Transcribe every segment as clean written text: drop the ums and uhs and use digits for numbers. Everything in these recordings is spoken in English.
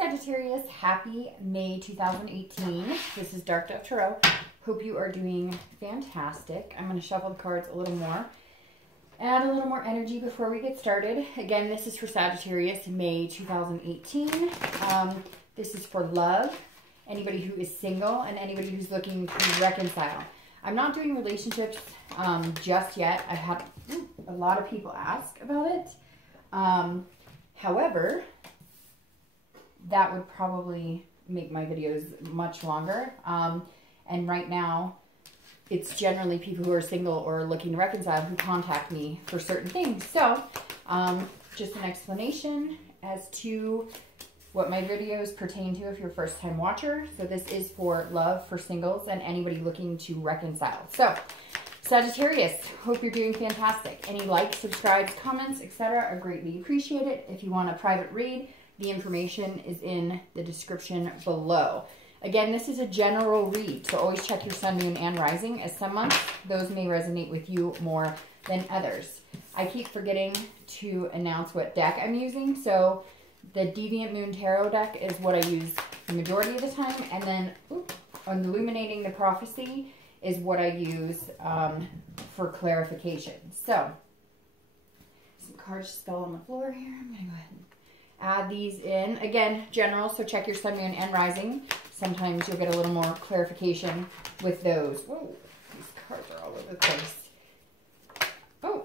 Sagittarius, happy May 2018. This is Dark Dove Tarot. Hope you are doing fantastic. I'm going to shuffle the cards a little more. Add a little more energy before we get started. Again, this is for Sagittarius, May 2018. This is for love, anybody who is single, and anybody who's looking to reconcile. I'm not doing relationships just yet. I've had a lot of people ask about it. However, that would probably make my videos much longer. And right now, it's generally people who are single or looking to reconcile who contact me for certain things. So, just an explanation as to what my videos pertain to if you're a first-time watcher. So this is for love, for singles, and anybody looking to reconcile. So, Sagittarius, hope you're doing fantastic. Any likes, subscribes, comments, etc. are greatly appreciated. If you want a private read, the information is in the description below. Again, this is a general read, so always check your sun, moon, and rising, as some months those may resonate with you more than others. I keep forgetting to announce what deck I'm using, so the Deviant Moon Tarot deck is what I use the majority of the time, and then on Illuminating the Prophecy is what I use for clarification. So, some cards just fell on the floor here. I'm going to go ahead and add these in. Again, general, so check your sun, moon, and rising. Sometimes you'll get a little more clarification with those. Whoa, these cards are all over the place. Oh,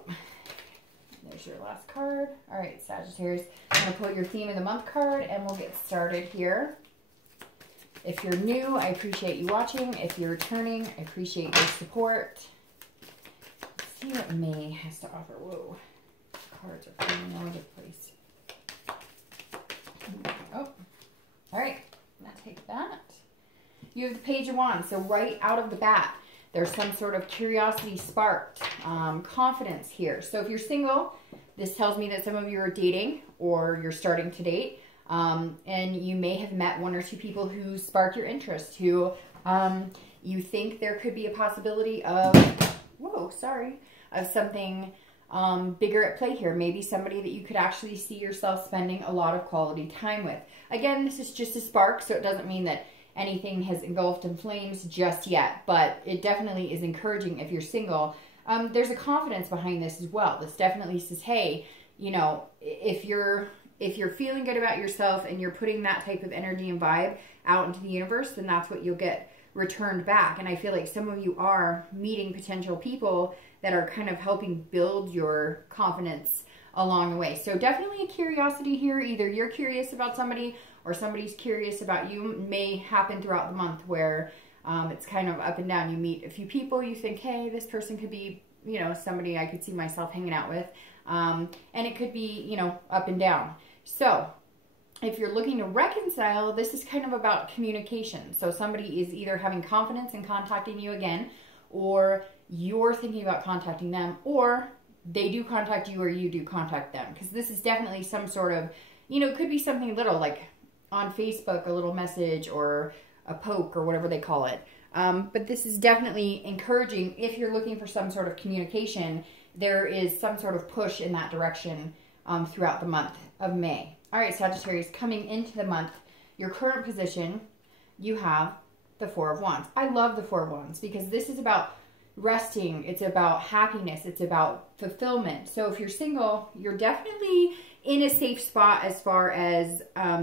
there's your last card. All right, Sagittarius, I'm going to pull your theme of the month card, and we'll get started here. If you're new, I appreciate you watching. If you're returning, I appreciate your support. Let's see what May has to offer. Whoa, cards are falling all over the place. Oh, all right, I'm gonna take that. You have the Page of Wands, so right out of the bat, there's some sort of curiosity sparked, confidence here. So if you're single, this tells me that some of you are dating or you're starting to date, and you may have met one or two people who spark your interest, who you think there could be a possibility of, of something bigger at play here. Maybe somebody that you could actually see yourself spending a lot of quality time with. Again, this is just a spark, so it doesn't mean that anything has engulfed in flames just yet, but it definitely is encouraging if you're single. There's a confidence behind this as well. This definitely says, hey, you know, if you're feeling good about yourself and you're putting that type of energy and vibe out into the universe, then that's what you'll get returned back. And I feel like some of you are meeting potential people that are kind of helping build your confidence along the way. So definitely a curiosity here. Either you're curious about somebody or somebody's curious about you. May happen throughout the month where it's kind of up and down. You meet a few people, you think, hey, this person could be, you know, somebody I could see myself hanging out with. And it could be, you know, up and down. So if you're looking to reconcile, this is kind of about communication. So somebody is either having confidence in contacting you again, or you're thinking about contacting them, or they do contact you or you do contact them. Because this is definitely some sort of, you know, it could be something little like on Facebook, a little message or a poke or whatever they call it. But this is definitely encouraging. If you're looking for some sort of communication, there is some sort of push in that direction throughout the month of May. All right, Sagittarius, coming into the month, your current position, you have the Four of Wands. I love the Four of Wands because this is about resting. It's about happiness. It's about fulfillment. So if you're single, you're definitely in a safe spot as far as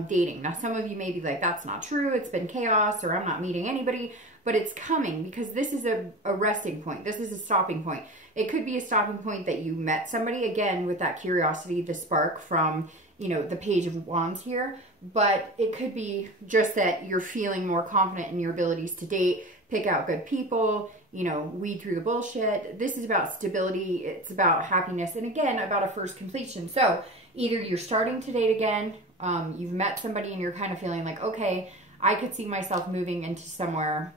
dating. Now, some of you may be like, that's not true. It's been chaos, or I'm not meeting anybody, but it's coming because this is a resting point. This is a stopping point. It could be a stopping point that you met somebody, again, with that curiosity, the spark from, you know, the Page of Wands here, but it could be just that you're feeling more confident in your abilities to date, pick out good people, you know, weed through the bullshit. This is about stability. It's about happiness. And again, about a first completion. So either you're starting to date again, you've met somebody and you're kind of feeling like, okay, I could see myself moving into somewhere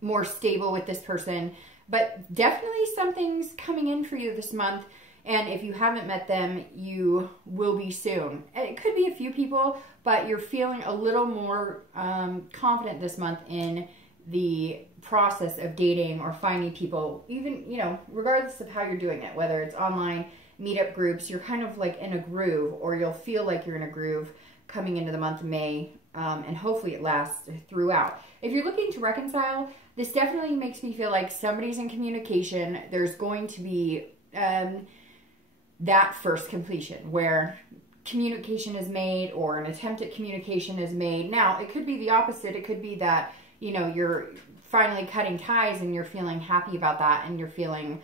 more stable with this person, but definitely something's coming in for you this month. And if you haven't met them, you will be soon. It could be a few people, but you're feeling a little more confident this month in the process of dating or finding people, even, you know, regardless of how you're doing it, whether it's online, meetup groups, you're kind of like in a groove, or you'll feel like you're in a groove coming into the month of May, and hopefully it lasts throughout. If you're looking to reconcile, this definitely makes me feel like somebody's in communication. There's going to be that first completion where communication is made or an attempt at communication is made. Now, it could be the opposite. It could be that, you know, you're finally cutting ties and you're feeling happy about that, and you're feeling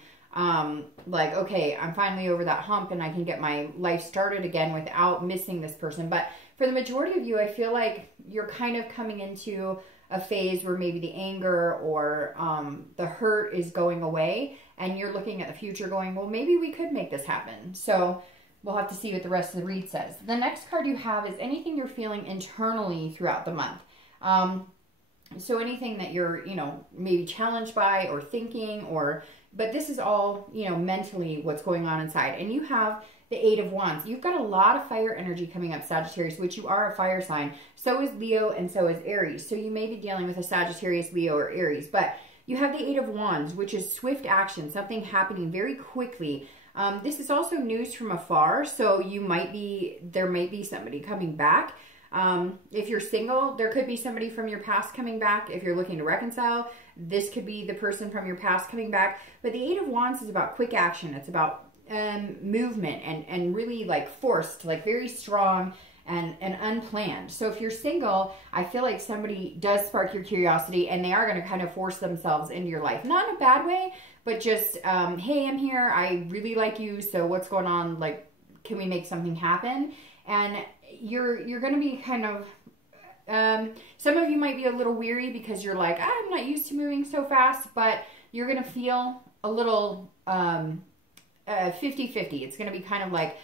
like, okay, I'm finally over that hump and I can get my life started again without missing this person. But for the majority of you, I feel like you're kind of coming into a phase where maybe the anger or the hurt is going away, and you're looking at the future going, well, maybe we could make this happen. So we'll have to see what the rest of the read says. The next card you have is anything you're feeling internally throughout the month. So anything that you're, you know, maybe challenged by or thinking, but this is all, you know, mentally what's going on inside. And you have the Eight of Wands. You've got a lot of fire energy coming up, Sagittarius, which you are a fire sign. So is Leo and so is Aries. So you may be dealing with a Sagittarius, Leo, or Aries. But you have the Eight of Wands, which is swift action, something happening very quickly. This is also news from afar. So there might be somebody coming back. If you're single, there could be somebody from your past coming back. If you're looking to reconcile, this could be the person from your past coming back. But the Eight of Wands is about quick action. It's about movement and really like forced, like very strong and unplanned. So if you're single, I feel like somebody does spark your curiosity, and they are going to kind of force themselves into your life. Not in a bad way, but just, hey, I'm here. I really like you. So what's going on? Like, can we make something happen? And you're going to be kind of, some of you might be a little weary because you're like, I'm not used to moving so fast, but you're going to feel a little 50-50. It's going to be kind of like,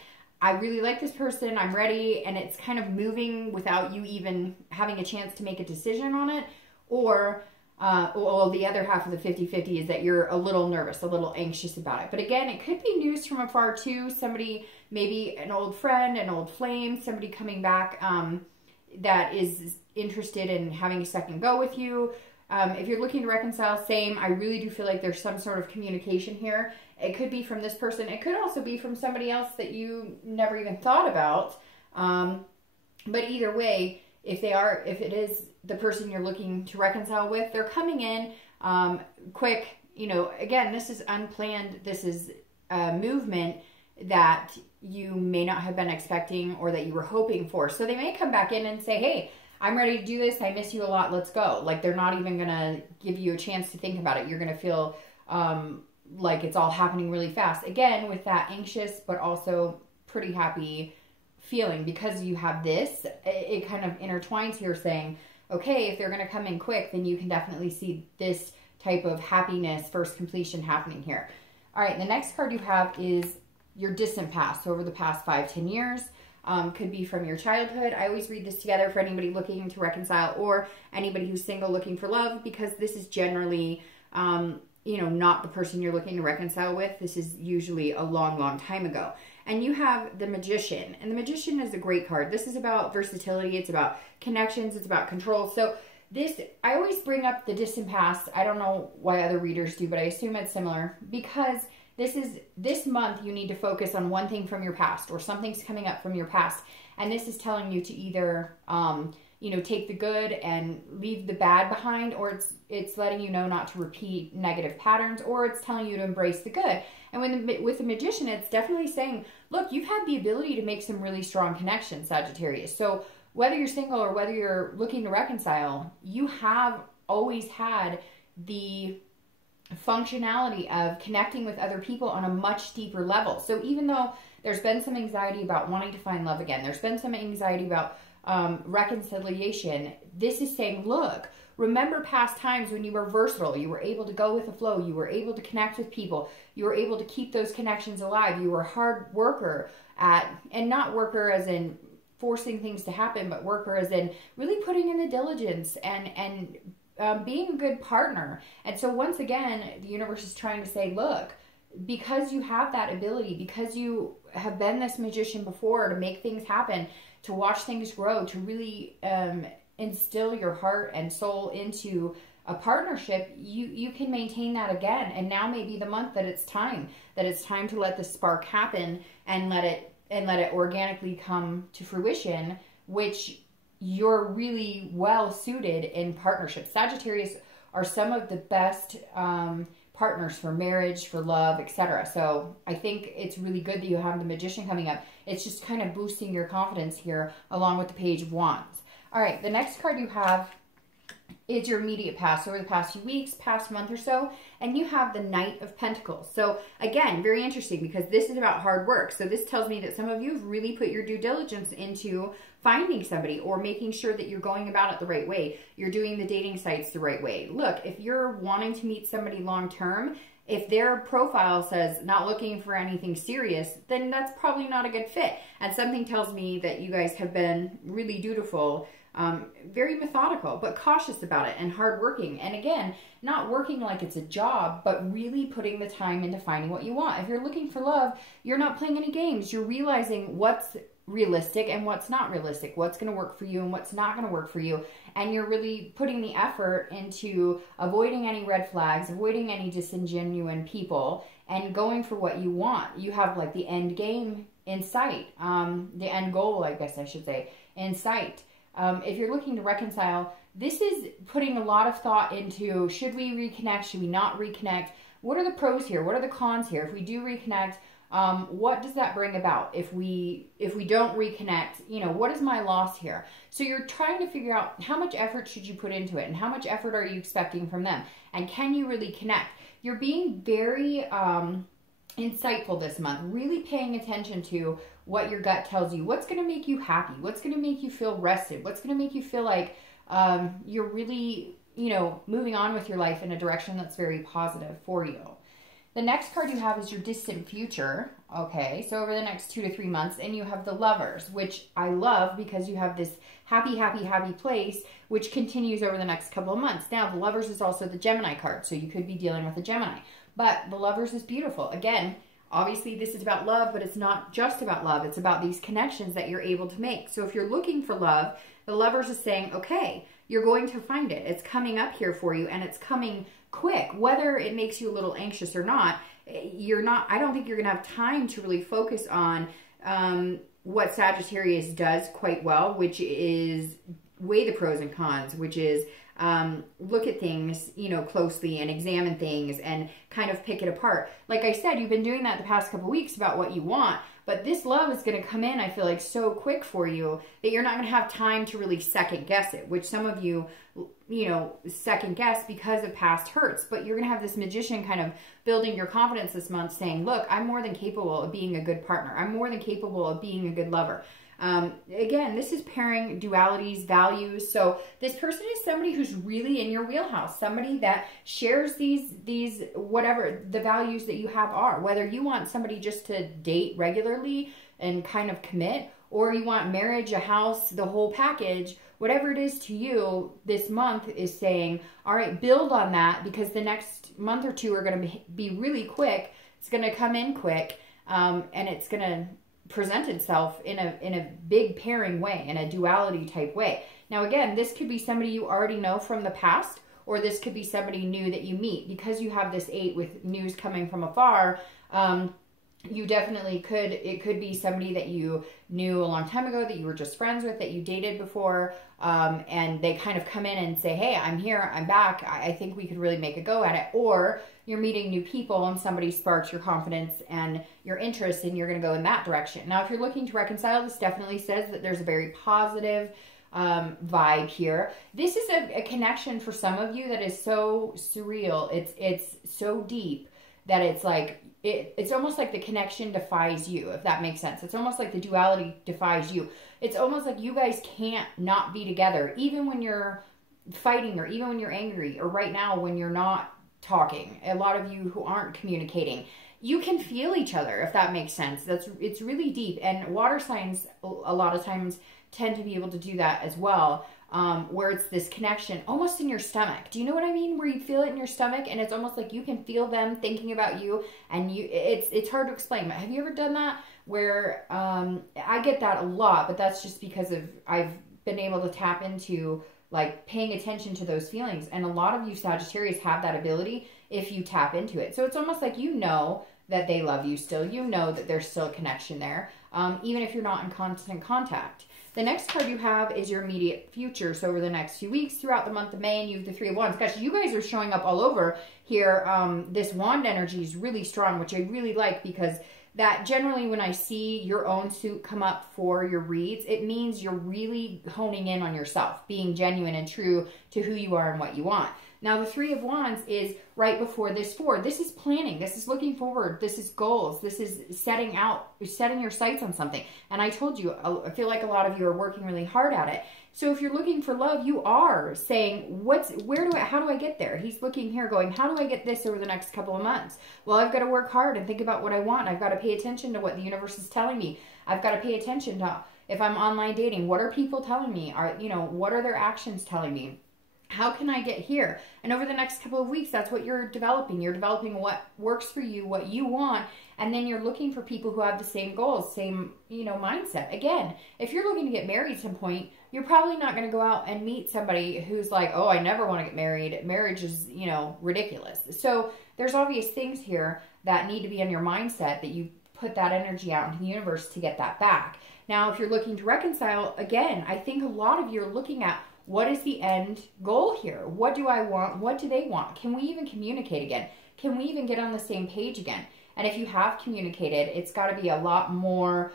I really like this person, I'm ready, and it's kind of moving without you even having a chance to make a decision on it. Or, well, the other half of the 50-50 is that you're a little nervous, a little anxious about it. But again, it could be news from afar too. Somebody, maybe an old friend, an old flame, somebody coming back that is interested in having a second go with you. If you're looking to reconcile, same. I really do feel like there's some sort of communication here. It could be from this person. It could also be from somebody else that you never even thought about. But either way, if it is the person you're looking to reconcile with, they're coming in quick. You know, again, this is unplanned. This is a movement that you may not have been expecting or that you were hoping for. So they may come back in and say, hey, I'm ready to do this. I miss you a lot. Let's go. Like, they're not even going to give you a chance to think about it. You're going to feel like it's all happening really fast. Again, with that anxious, but also pretty happy feeling, because you have this, it kind of intertwines here saying, okay, if they're going to come in quick, then you can definitely see this type of happiness, first completion happening here. All right. The next card you have is your distant past. So over the past 5-10 years. Could be from your childhood. I always read this together for anybody looking to reconcile or anybody who's single looking for love, because this is generally, you know, not the person you're looking to reconcile with. This is usually a long, long time ago. And you have the Magician, and the Magician is a great card. This is about versatility. It's about connections. It's about control. So this, I always bring up the distant past. I don't know why other readers do, but I assume it's similar, because this month you need to focus on one thing from your past, or something's coming up from your past. And this is telling you to either, you know, take the good and leave the bad behind, or it's letting you know not to repeat negative patterns, or it's telling you to embrace the good. And with the Magician, it's definitely saying, look, you've had the ability to make some really strong connections, Sagittarius. So whether you're single or whether you're looking to reconcile, you have always had the functionality of connecting with other people on a much deeper level. So even though there's been some anxiety about wanting to find love again, there's been some anxiety about reconciliation, this is saying, look, remember past times when you were versatile, you were able to go with the flow, you were able to connect with people, you were able to keep those connections alive, you were a hard worker and not worker as in forcing things to happen, but worker as in really putting in the diligence and being a good partner. And so once again, the universe is trying to say, look, because you have that ability, because you have been this magician before to make things happen, to watch things grow, to really instill your heart and soul into a partnership, you can maintain that again. And now may be the month that it's time to let the spark happen and let it organically come to fruition which you're really well suited in partnerships. Sagittarius are some of the best partners for marriage, for love, etc. So I think it's really good that you have the Magician coming up. It's just kind of boosting your confidence here along with the Page of Wands. All right, the next card you have is your immediate past, over the past few weeks, past month or so, and you have the Knight of Pentacles. So again, very interesting because this is about hard work. So this tells me that some of you have really put your due diligence into finding somebody or making sure that you're going about it the right way. You're doing the dating sites the right way. Look, if you're wanting to meet somebody long-term, if their profile says not looking for anything serious, then that's probably not a good fit. And something tells me that you guys have been really dutiful, very methodical, but cautious about it and hardworking. And again, not working like it's a job, but really putting the time into finding what you want. If you're looking for love, you're not playing any games. You're realizing what's realistic and what's not realistic, what's going to work for you and what's not going to work for you. And you're really putting the effort into avoiding any red flags, avoiding any disingenuous people, and going for what you want. You have like the end game in sight, the end goal, I guess I should say, in sight. If you're looking to reconcile, this is putting a lot of thought into, should we reconnect? Should we not reconnect? What are the pros here? What are the cons here? If we do reconnect, what does that bring about? If we don't reconnect, you know, what is my loss here? So you're trying to figure out how much effort should you put into it and how much effort are you expecting from them? And can you really connect? You're being very insightful this month, really paying attention to what your gut tells you. What's going to make you happy? What's going to make you feel rested? What's going to make you feel like you're really, you know, moving on with your life in a direction that's very positive for you. The next card you have is your distant future. Okay, so over the next 2 to 3 months, and you have the Lovers, which I love because you have this happy, happy, happy place, which continues over the next couple of months. Now, the Lovers is also the Gemini card, so you could be dealing with a Gemini. But the Lovers is beautiful. Again, obviously this is about love, but it's not just about love. It's about these connections that you're able to make. So if you're looking for love, the Lovers is saying, okay, you're going to find it. It's coming up here for you, and it's coming quick. Whether it makes you a little anxious or not, I don't think you're going to have time to really focus on what Sagittarius does quite well, which is weigh the pros and cons, which is look at things, you know, closely and examine things and kind of pick it apart. Like I said, you've been doing that the past couple weeks about what you want, but this love is going to come in, I feel like, so quick for you that you're not going to have time to really second guess it, which some of you, you know, second guess because of past hurts. But you're going to have this Magician kind of building your confidence this month, saying, look, I'm more than capable of being a good partner. I'm more than capable of being a good lover. Again, this is pairing dualities, values. So this person is somebody who's really in your wheelhouse, somebody that shares these whatever the values that you have are, whether you want somebody just to date regularly and kind of commit, or you want marriage, a house, the whole package. Whatever it is to you, this month is saying, all right, build on that, because the next month or two are going to be really quick. It's going to come in quick, and it's going to present itself in a big pairing way, in a duality type way. Now, again, this could be somebody you already know from the past, or this could be somebody new that you meet. Because you have this 8 with news coming from afar, you definitely could, it could be somebody that you knew a long time ago, that you were just friends with, that you dated before, and they kind of come in and say, hey, I'm here, I'm back, I think we could really make a go at it. Or you're meeting new people and somebody sparks your confidence and your interest, and you're going to go in that direction. Now, if you're looking to reconcile, this definitely says that there's a very positive vibe here. This is a connection for some of you that is so surreal. It's so deep that it's like, it's almost like the connection defies you, if that makes sense. It's almost like the duality defies you. It's almost like you guys can't not be together, even when you're fighting, or even when you're angry, or right now when you're not talking. A lot of you who aren't communicating, you can feel each other, if that makes sense. It's really deep, and water signs a lot of times tend to be able to do that as well. Where it's this connection almost in your stomach. Do you know what I mean? Where you feel it in your stomach, and it's almost like you can feel them thinking about you, and it's hard to explain. But have you ever done that? Where I get that a lot, but that's just because I've been able to tap into like paying attention to those feelings, and a lot of you Sagittarius have that ability if you tap into it. So it's almost like you know that they love you still. You know that there's still a connection there, even if you're not in constant contact. The next card you have is your immediate future. So over the next few weeks throughout the month of May, and you have the Three of Wands. Gosh, you guys are showing up all over here. This wand energy is really strong, which I really like, because that generally when I see your own suit come up for your reads, it means you're really honing in on yourself, being genuine and true to who you are and what you want. Now, the Three of Wands is right before this Four. This is planning. This is looking forward. This is goals. This is setting your sights on something. And I told you, I feel like a lot of you are working really hard at it. So if you're looking for love, you are saying, how do I get there? He's looking here going, how do I get this over the next couple of months? Well, I've got to work hard and think about what I want. I've got to pay attention to what the universe is telling me. I've got to pay attention to, if I'm online dating, what are people telling me? What are their actions telling me? How can I get here? And over the next couple of weeks, that's what you're developing. You're developing what works for you, what you want, and then you're looking for people who have the same goals, same, mindset. Again, if you're looking to get married at some point, you're probably not going to go out and meet somebody who's like, oh, I never want to get married. Marriage is, ridiculous. So there's obvious things here that need to be on your mindset, that you put that energy out into the universe to get that back. Now, if you're looking to reconcile, again, I think a lot of you are looking at, what is the end goal here? What do I want? What do they want? Can we even communicate again? Can we even get on the same page again? And if you have communicated, it's got to be a lot more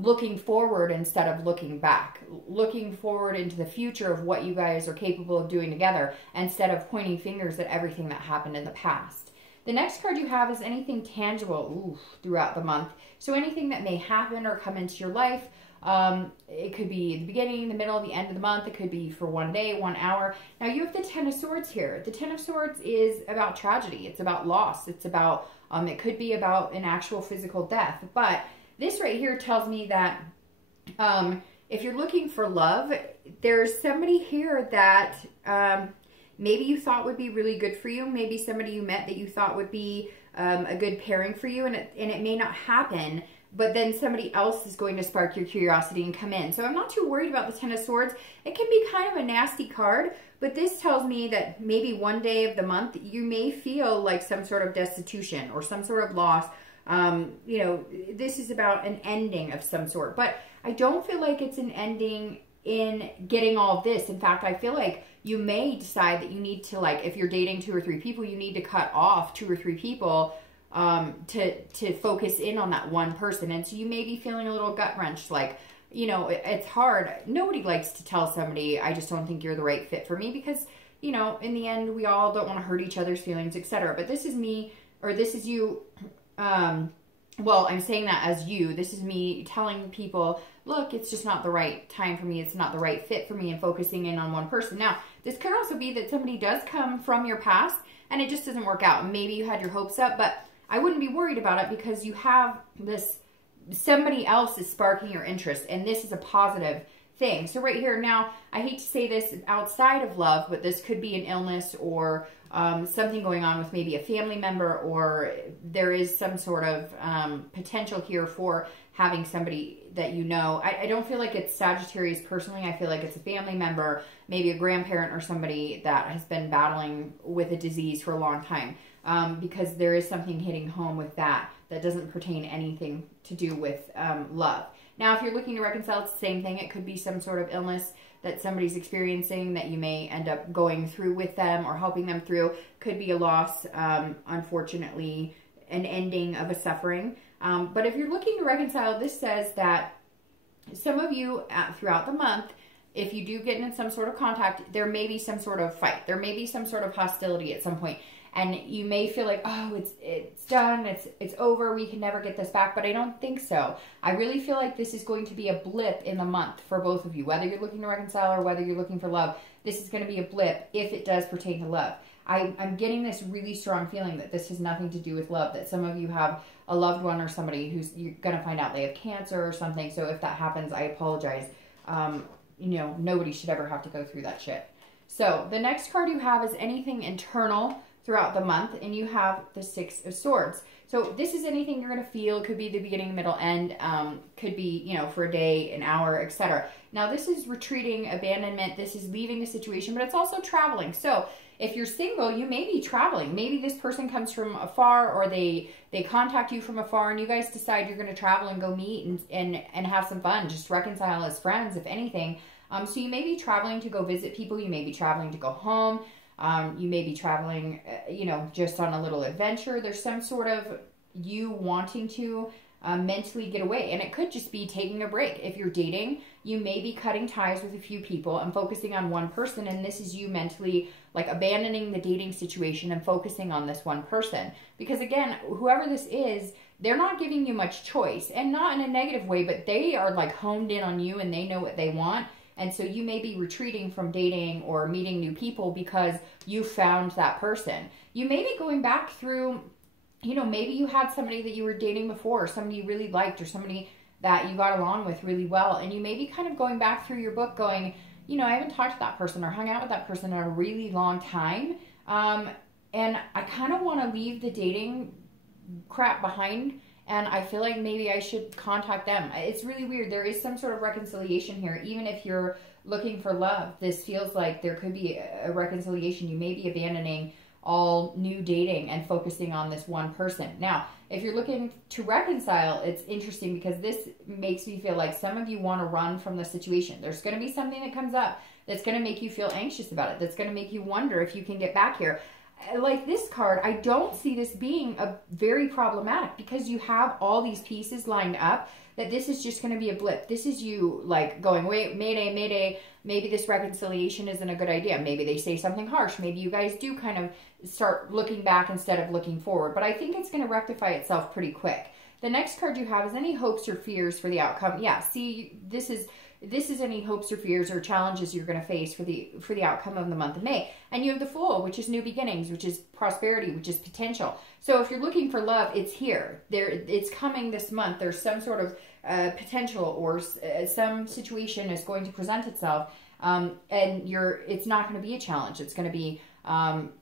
looking forward instead of looking back. Looking forward into the future of what you guys are capable of doing together instead of pointing fingers at everything that happened in the past. The next card you have is anything tangible throughout the month. So anything that may happen or come into your life. It could be the beginning, the middle, the end of the month. It could be for 1 day, 1 hour. Now you have the Ten of Swords here. The Ten of Swords is about tragedy. It's about loss. It's about, it could be about an actual physical death. But this right here tells me that, if you're looking for love, there's somebody here that, maybe you thought would be really good for you. Maybe somebody you met that you thought would be, a good pairing for you, and it may not happen. But then somebody else is going to spark your curiosity and come in. So I'm not too worried about the Ten of Swords. It can be kind of a nasty card, but this tells me that maybe 1 day of the month, you may feel like some sort of destitution or some sort of loss. This is about an ending of some sort. But I don't feel like it's an ending in getting all of this. In fact, I feel like you may decide that you need to, if you're dating 2 or 3 people, you need to cut off 2 or 3 people to focus in on that one person. And so you may be feeling a little gut wrenched, it's hard. Nobody likes to tell somebody, I just don't think you're the right fit for me, because, in the end, we all don't want to hurt each other's feelings, etc. But this is me, or this is you, well, I'm saying that as you. This is me telling people, look, it's just not the right time for me. It's not the right fit for me, and focusing in on one person. Now, this could also be that somebody does come from your past and it just doesn't work out. Maybe you had your hopes up, but I wouldn't be worried about it, because you have this, somebody else is sparking your interest, and this is a positive thing. So right here, now, I hate to say this outside of love, but this could be an illness or something going on with maybe a family member, or there is some sort of potential here for having somebody that I don't feel like it's Sagittarius personally. I feel like it's a family member, maybe a grandparent or somebody that has been battling with a disease for a long time. Because there is something hitting home with that doesn't pertain anything to do with love. Now, if you're looking to reconcile, it's the same thing. It could be some sort of illness that somebody's experiencing that you may end up going through with them or helping them through. Could be a loss, unfortunately, an ending of a suffering. But if you're looking to reconcile, this says that some of you throughout the month, if you do get in some sort of contact, there may be some sort of fight. There may be some sort of hostility at some point. And you may feel like, oh, it's done, it's over, we can never get this back, but I don't think so. I really feel like this is going to be a blip in the month for both of you. Whether you're looking to reconcile or whether you're looking for love, this is going to be a blip if it does pertain to love. I'm getting this really strong feeling that this has nothing to do with love, that some of you have a loved one or somebody who's, you're going to find out they have cancer or something. So if that happens, I apologize. Nobody should ever have to go through that shit. So the next card you have is anything internal throughout the month, and you have the Six of Swords. So this is anything you're going to feel. Could be the beginning, middle, end. Could be, for a day, an hour, etc. Now, this is retreating, abandonment. This is leaving a situation, but it's also traveling. So If you're single, you may be traveling. Maybe this person comes from afar, or they contact you from afar, and you guys decide you're going to travel and go meet and have some fun, just reconcile as friends, if anything. So you may be traveling to go visit people. You may be traveling to go home. You may be traveling, you know, just on a little adventure. There's some sort of you wanting to mentally get away. And it could just be taking a break. If you're dating, you may be cutting ties with a few people and focusing on one person. And this is you mentally like abandoning the dating situation and focusing on this one person. Because again, whoever this is, they're not giving you much choice, and not in a negative way, but they are like honed in on you and they know what they want. And so you may be retreating from dating or meeting new people because you found that person. You may be going back through, you know, maybe you had somebody that you were dating before, or somebody you really liked, or somebody that you got along with really well. And you may be kind of going back through your book going, you know, I haven't talked to that person or hung out with that person in a really long time. And I kind of want to leave the dating crap behind. And I feel like maybe I should contact them. It's really weird. There is some sort of reconciliation here. Even if you're looking for love, this feels like there could be a reconciliation. You may be abandoning all new dating and focusing on this one person. Now, if you're looking to reconcile, it's interesting because this makes me feel like some of you want to run from the situation. There's going to be something that comes up that's going to make you feel anxious about it. That's going to make you wonder if you can get back here. Like this card, I don't see this being a very problematic because you have all these pieces lined up that this is just going to be a blip. This is you like going, wait, mayday, mayday. Maybe this reconciliation isn't a good idea. Maybe they say something harsh. Maybe you guys do kind of start looking back instead of looking forward. But I think it's going to rectify itself pretty quick. The next card you have is any hopes or fears for the outcome. Yeah, see, this is any hopes or fears or challenges you're going to face for the outcome of the month of May. And you have the Fool, which is new beginnings, which is prosperity, which is potential. So if you're looking for love, it's here. It's coming this month. There's some sort of potential, or some situation is going to present itself, and it's not going to be a challenge. It's going to be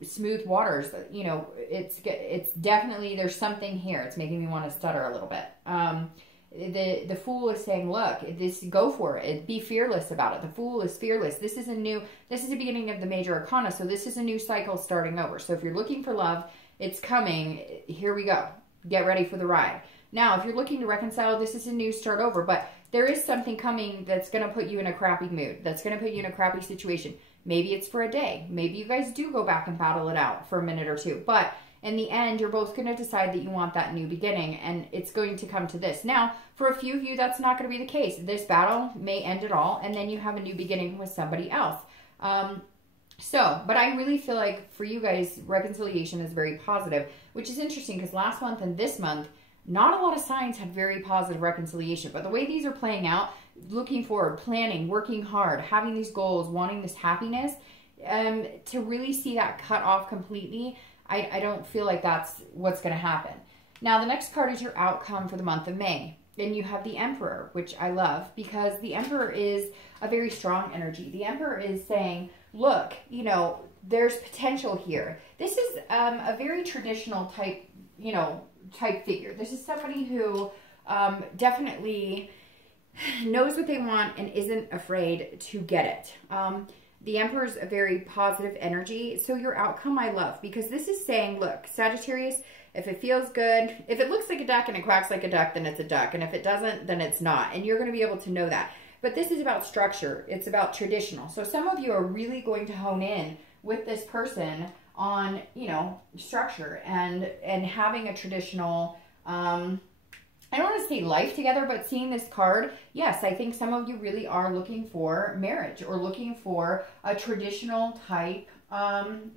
smooth waters. You know, it's definitely, there's something here. It's making me want to stutter a little bit. The Fool is saying, look, go for it. Be fearless about it. The Fool is fearless. This is the beginning of the major arcana. So this is a new cycle starting over. So if you're looking for love, it's coming. Here we go. Get ready for the ride. Now, if you're looking to reconcile, this is a new start over, but there is something coming that's going to put you in a crappy mood. That's going to put you in a crappy situation. Maybe it's for a day. Maybe you guys do go back and battle it out for a minute or two, but in the end, you're both going to decide that you want that new beginning, and it's going to come to this. Now, for a few of you, that's not going to be the case. This battle may end it all, and then you have a new beginning with somebody else. But I really feel like for you guys, reconciliation is very positive, which is interesting because last month and this month, not a lot of signs had very positive reconciliation. But the way these are playing out, looking forward, planning, working hard, having these goals, wanting this happiness, to really see that cut off completely, I don't feel like that's what's going to happen. Now, the next card is your outcome for the month of May. And you have the Emperor, which I love because the Emperor is a very strong energy. The Emperor is saying, look, you know, there's potential here. This is a very traditional type, type figure. This is somebody who definitely knows what they want and isn't afraid to get it. The Emperor is a very positive energy. So your outcome I love because this is saying, look, Sagittarius, if it feels good, if it looks like a duck and it quacks like a duck, then it's a duck. And if it doesn't, then it's not. And you're going to be able to know that. But this is about structure. It's about traditional. So some of you are really going to hone in with this person on, structure and having a traditional, I don't want to say life together, but seeing this card, yes, I think some of you really are looking for marriage or looking for a traditional type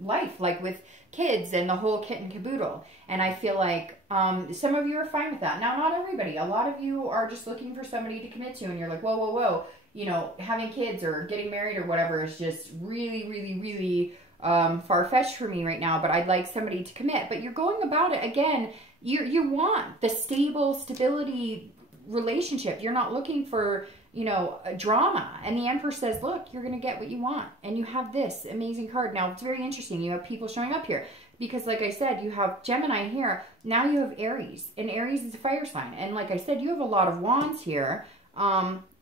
life, like with kids and the whole kit and caboodle. And I feel like some of you are fine with that. Now, not everybody. A lot of you are just looking for somebody to commit to, and you're like, whoa, whoa, whoa. Having kids or getting married or whatever is just really, really, really far-fetched for me right now, but I'd like somebody to commit. But you're going about it, again, you want the stability relationship. You're not looking for, a drama. And the Emperor says, look, you're going to get what you want. And you have this amazing card. Now, it's very interesting. You have people showing up here because, like I said, you have Gemini here. Now you have Aries, and Aries is a fire sign. And like I said, you have a lot of wands here.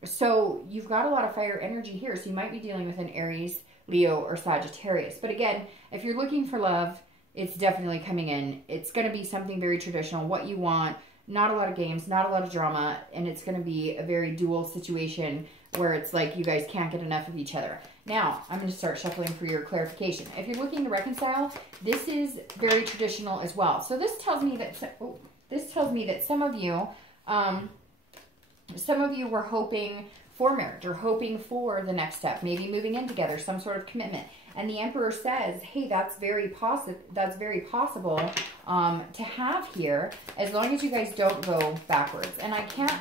So you've got a lot of fire energy here. So you might be dealing with an Aries, Leo, or Sagittarius. But again, if you're looking for love, it's definitely coming in. It's going to be something very traditional, what you want, not a lot of games, not a lot of drama, and it's going to be a very dual situation where it's like you guys can't get enough of each other. Now, I'm going to start shuffling for your clarification. If you're looking to reconcile, this is very traditional as well. So this tells me that some of you were hoping for marriage or hoping for the next step, maybe moving in together, some sort of commitment. And the Emperor says, hey, that's very possible to have here, as long as you guys don't go backwards. And I can't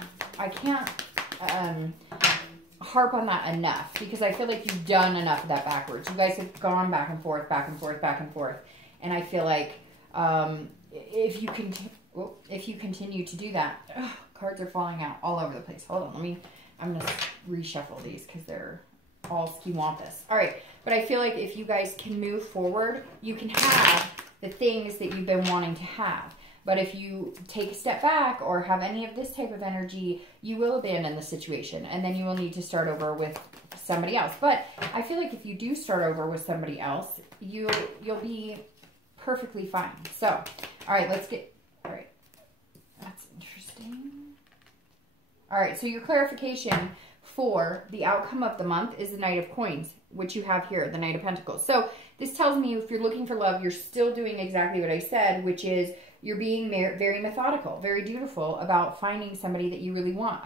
harp on that enough, because I feel like you've done enough of that backwards. You guys have gone back and forth, back and forth, back and forth. And I feel like if you continue to do that, cards are falling out all over the place. Hold on, I'm going to reshuffle these because they're all ski-wampus. All right, but I feel like if you guys can move forward, you can have the things that you've been wanting to have. But if you take a step back or have any of this type of energy, you will abandon the situation, and then you will need to start over with somebody else. But I feel like if you do start over with somebody else, you'll be perfectly fine. So, all right, all right, that's interesting. All right, so your clarification for the outcome of the month is the Knight of Coins, which you have here, the Knight of Pentacles. So this tells me if you're looking for love, you're still doing exactly what I said, which is you're being very methodical, very dutiful about finding somebody that you really want,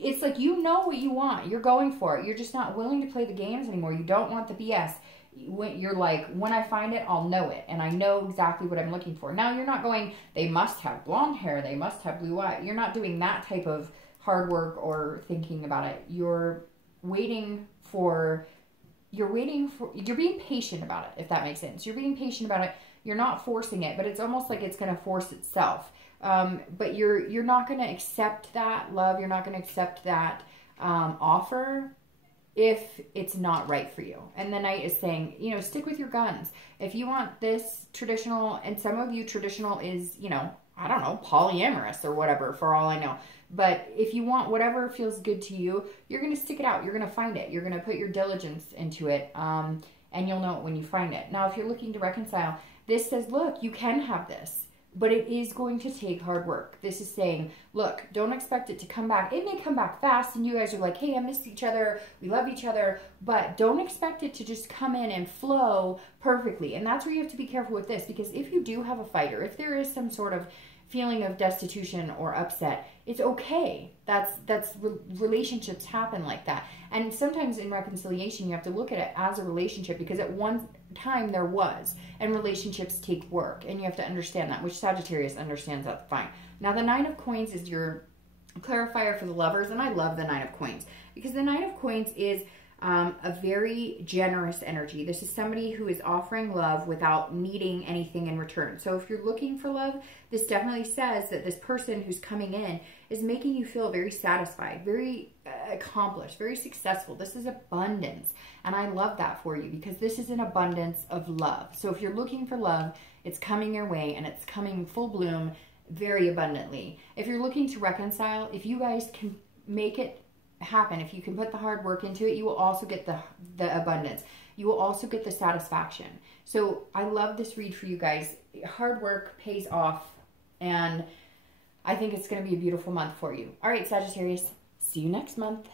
it's like you know what you want. You're going for it. You're just not willing to play the games anymore. You don't want the BS. You're like, when I find it, I'll know it. And I know exactly what I'm looking for. Now, you're not going, they must have blonde hair. They must have blue eyes. You're not doing that type of hard work or thinking about it. You're being patient about it, if that makes sense. You're being patient about it. You're not forcing it, but it's almost like it's going to force itself. But you're not going to accept that love. You're not going to accept that offer if it's not right for you. And the Knight is saying, stick with your guns. If you want this traditional, and some of you traditional is, I don't know, polyamorous or whatever, for all I know. But if you want whatever feels good to you, you're going to stick it out. You're going to find it. You're going to put your diligence into it, and you'll know it when you find it. Now, if you're looking to reconcile, this says, look, you can have this, but it is going to take hard work. This is saying, look, don't expect it to come back. It may come back fast, and you guys are like, hey, I miss each other. We love each other. But don't expect it to just come in and flow perfectly. And that's where you have to be careful with this, because if you do have a fight, or if there is some sort of feeling of destitution or upset, it's okay. Relationships happen like that. And sometimes in reconciliation, you have to look at it as a relationship, because at one time there was, and relationships take work, and you have to understand that, which Sagittarius understands that fine. Now, the Nine of Coins is your clarifier for the lovers, and I love the Nine of Coins, because the Nine of Coins is a very generous energy. This is somebody who is offering love without needing anything in return. So if you're looking for love, this definitely says that this person who's coming in is making you feel very satisfied, very accomplished, very successful. This is abundance. And I love that for you, because this is an abundance of love. So if you're looking for love, it's coming your way, and it's coming full bloom very abundantly. If you're looking to reconcile, if you guys can make it happen, if you can put the hard work into it, you will also get the abundance. You will also get the satisfaction. So I love this read for you guys. Hard work pays off, and I think it's going to be a beautiful month for you. All right, Sagittarius, see you next month.